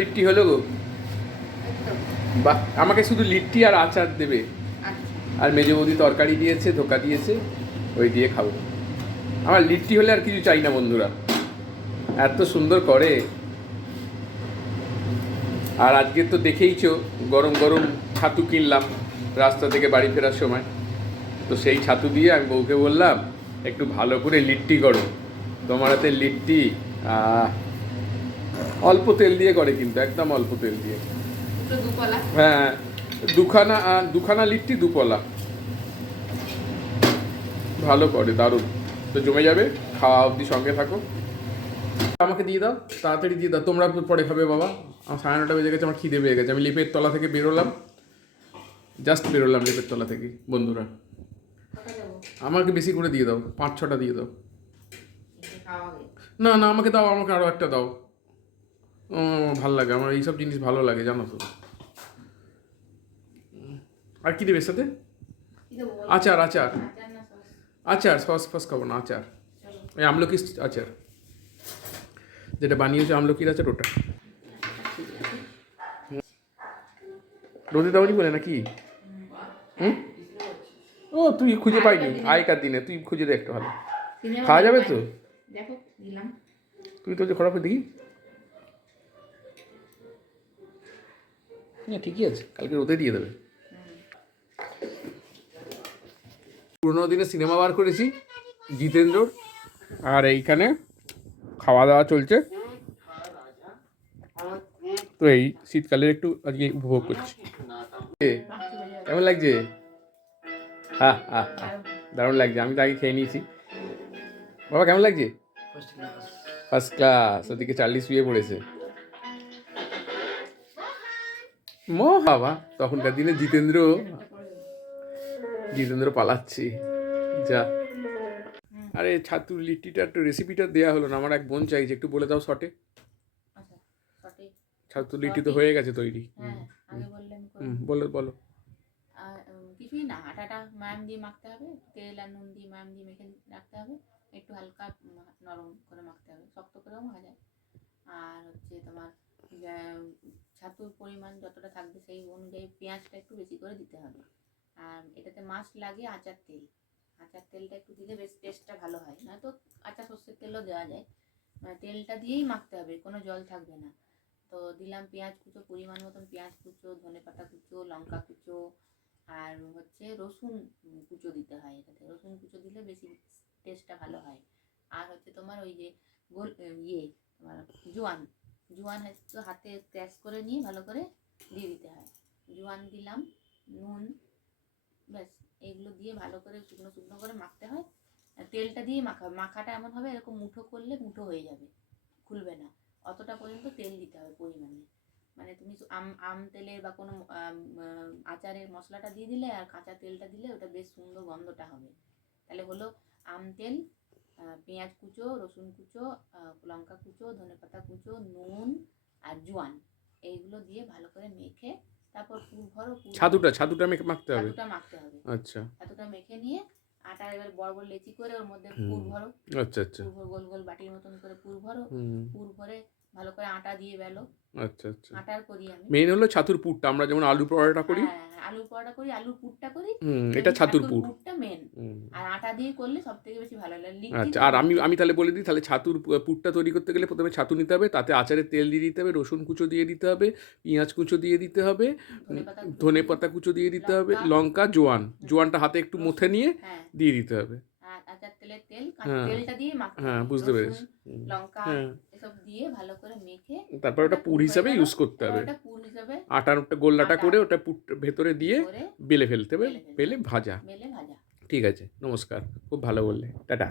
লিট্টি হলো গো। বাহ, আমাকে শুধু লিট্টি আর আচার দেবে। আর মেজে বৌদি তরকারি দিয়েছে, ধোকা দিয়েছে, ওই দিয়ে খাবো। আমার লিট্টি হলে আর কিছু চাই না বন্ধুরা, এত সুন্দর করে। আর আজকে তো দেখেইছো, গরম গরম ছাতু কিনলাম রাস্তা থেকে বাড়ি ফেরার সময়। তো সেই ছাতু দিয়ে আমি বউকে বললাম একটু ভালো করে লিট্টি করো। তোমার হাতে লিট্টি অল্প তেল দিয়ে করে, কিন্তু একদম অল্প তেল দিয়ে। হ্যাঁ, দুখানা লিট্টি দুপলা, ভালো করে, দারুণ। তো জমে যাবে, খাওয়া অবধি সঙ্গে থাকো। আমাকে দিয়ে দাও, তাড়াতাড়ি দিয়ে দাও, তোমরা পরে খাবে বাবা। আমার 9:30 বেজে গেছে, আমার খিদে পেয়ে গেছে। আমি লিপের তলা থেকে বেরোলাম, জাস্ট বেরোলাম লিপের তলা থেকে বন্ধুরা। আমাকে বেশি করে দিয়ে দাও, 5-6টা দিয়ে দাও। না না, আমাকে দাও, আমাকে আরও একটা দাও। ভালো লাগে আমার এইসব জিনিস, ভালো লাগে জানো তো। আর কি দেবে সাথে? আচার আচার আচার, সস ফস খাবো না, আচার। ওই আমলকির আচার, যেটা বানিয়েছে আমলকির আচার, ওটা। রোদে দাওনি বলে নাকি? হুম, ও তুই খুঁজে পাইনি আগেকার দিনে, তুই খুঁজে দে একটু, ভালো খাওয়া যাবে তো। তুই তো যে খরাপ দেখি না, ঠিকই আছে, কালকে রোদে দিয়ে দেবে। পুরোনো দিনে সিনেমা বার করেছি জিতেন্দ্র, আর এইখানে খাওয়া দাওয়া চলছে। তো এই শীতকালের একটু আজকে উপভোগ করছি। কেমন লাগছে? হ্যাঁ হ্যাঁ হ্যাঁ, দারুণ লাগছে। আমি তো আগে খেয়ে নিয়েছি। বাবা কেমন লাগছে? First class. ওদিকে চার্লি শুয়ে পড়েছে। বাবা, তখনকার দিনে জিতেন্দ্র পালাচ্ছে যা। আরে ছাতুর লিট্টিটা একটু রেসিপিটা দেওয়া হলো না, আমার এক বোন চাইছে, একটু বলে দাও শর্টে। ছাতুর লিট্টি তো হয়ে গেছে তৈরি। বলো বলো। কিছুই না, আটাটা ময়াম দিয়ে মাখতে হবে, তেল আর নুন দিয়ে ময়াম দিয়ে মেখে রাখতে হবে, একটু হালকা নরম করে মাখতে হবে, শক্ত করেও মাখা যায়। আর হচ্ছে তোমার ছাতুর পরিমাণ যতটা থাকবে সেই অনুযায়ী পেঁয়াজটা একটু বেশি করে দিতে হবে। আর এটাতে মাস্ট লাগে আচার তেল। আচার তেলটা একটু দিলে বেশ টেস্টটা ভালো হয়, নয়তো আচার সর্ষের তেলও দেওয়া যায়। তেলটা দিয়েই মাখতে হবে, কোনো জল থাকবে না। তো দিলাম পেঁয়াজ কুচো, পরিমাণ মতন পেঁয়াজ কুচো, ধনেপাতা কুচো, লঙ্কা কুচো, আর হচ্ছে রসুন কুচো দিতে হয়। এটাতে রসুন কুচো দিলে বেশি টেস্টটা ভালো হয়। আর হচ্ছে তোমার ওই যে গোল তোমার জোয়ান হচ্ছে হাতে ক্র্যাশ করে নিয়ে ভালো করে দিয়ে দিতে হয়। জোয়ান দিলাম, নুন, ব্যাস এগুলো দিয়ে ভালো করে শুকনো শুকনো করে মাখতে হয়। তেলটা দিয়ে মাখাটা এমন হবে, এরকম মুঠো করলে মুঠো হয়ে যাবে, খুলবে না। অতটা পর্যন্ত তেল দিতে হবে পরিমাণে। মানে তুমি আম তেলের বা কোনো আচারের মশলাটা দিয়ে দিলে আর কাঁচা তেলটা দিলে ওটা বেশ সুন্দর গন্ধটা হবে। তাহলে হলো আম তেল, পেঁয়াজ কুচো, রসুন কুচো, লঙ্কা কুচো, ধনেপাতা কুচো, নুন আর জোয়ান, এইগুলো দিয়ে ভালো করে মেখে তারপর ছাতুটা মাখতে হবে। আচ্ছা, ছাতুটা মেখে নিয়ে আটা এবার বড় বড় লেচি করে ওর মধ্যে পুর ভরো। আচ্ছা আচ্ছা, গোল গোল বাটির মতন করে পুর ভরো। পুর ভরে ভালো করে আটা দিয়ে বেলো। আচ্ছা আচ্ছা, আটার করি আমি। মেইন হলো ছাতুর পুরটা, আমরা যেমন আলু পরোটা করি। আলুর পরোটা করি, আলুর পুরটা করি। এটা ছাতুর পুরটা মেন। আর আটা দিয়ে করলে সবথেকে বেশি ভালো লাগে। আচ্ছা, আর আমি তাহলে বলে দিই, তাহলে ছাতুর পুরটা তৈরি করতে গেলে প্রথমে ছাতু নিতে হবে, তাতে আচারের তেল দিয়ে দিতে হবে, রসুন কুচো দিয়ে দিতে হবে, পেঁয়াজ কুচো দিয়ে দিতে হবে, ধনেপাতা কুচো দিয়ে দিতে হবে, লঙ্কা, জোয়ানটা হাতে একটু মুথে নিয়ে দিয়ে দিতে হবে। আচার তেলের তেলটা দিয়ে মাখতে হবে। হ্যাঁ, বুঝতে পেরেছি। লঙ্কা এসব দিয়ে ভালো করে মেখে তারপর ওটা পুর হিসাবে ইউজ করতে হবে। আটার ওটা গোল্লাটা করে ওটা পুর ভেতরে দিয়ে বেলে ফেলতে হবে, বেলে ভাজা। ঠিক আছে, নমস্কার, খুব ভালো বললে, টাটা।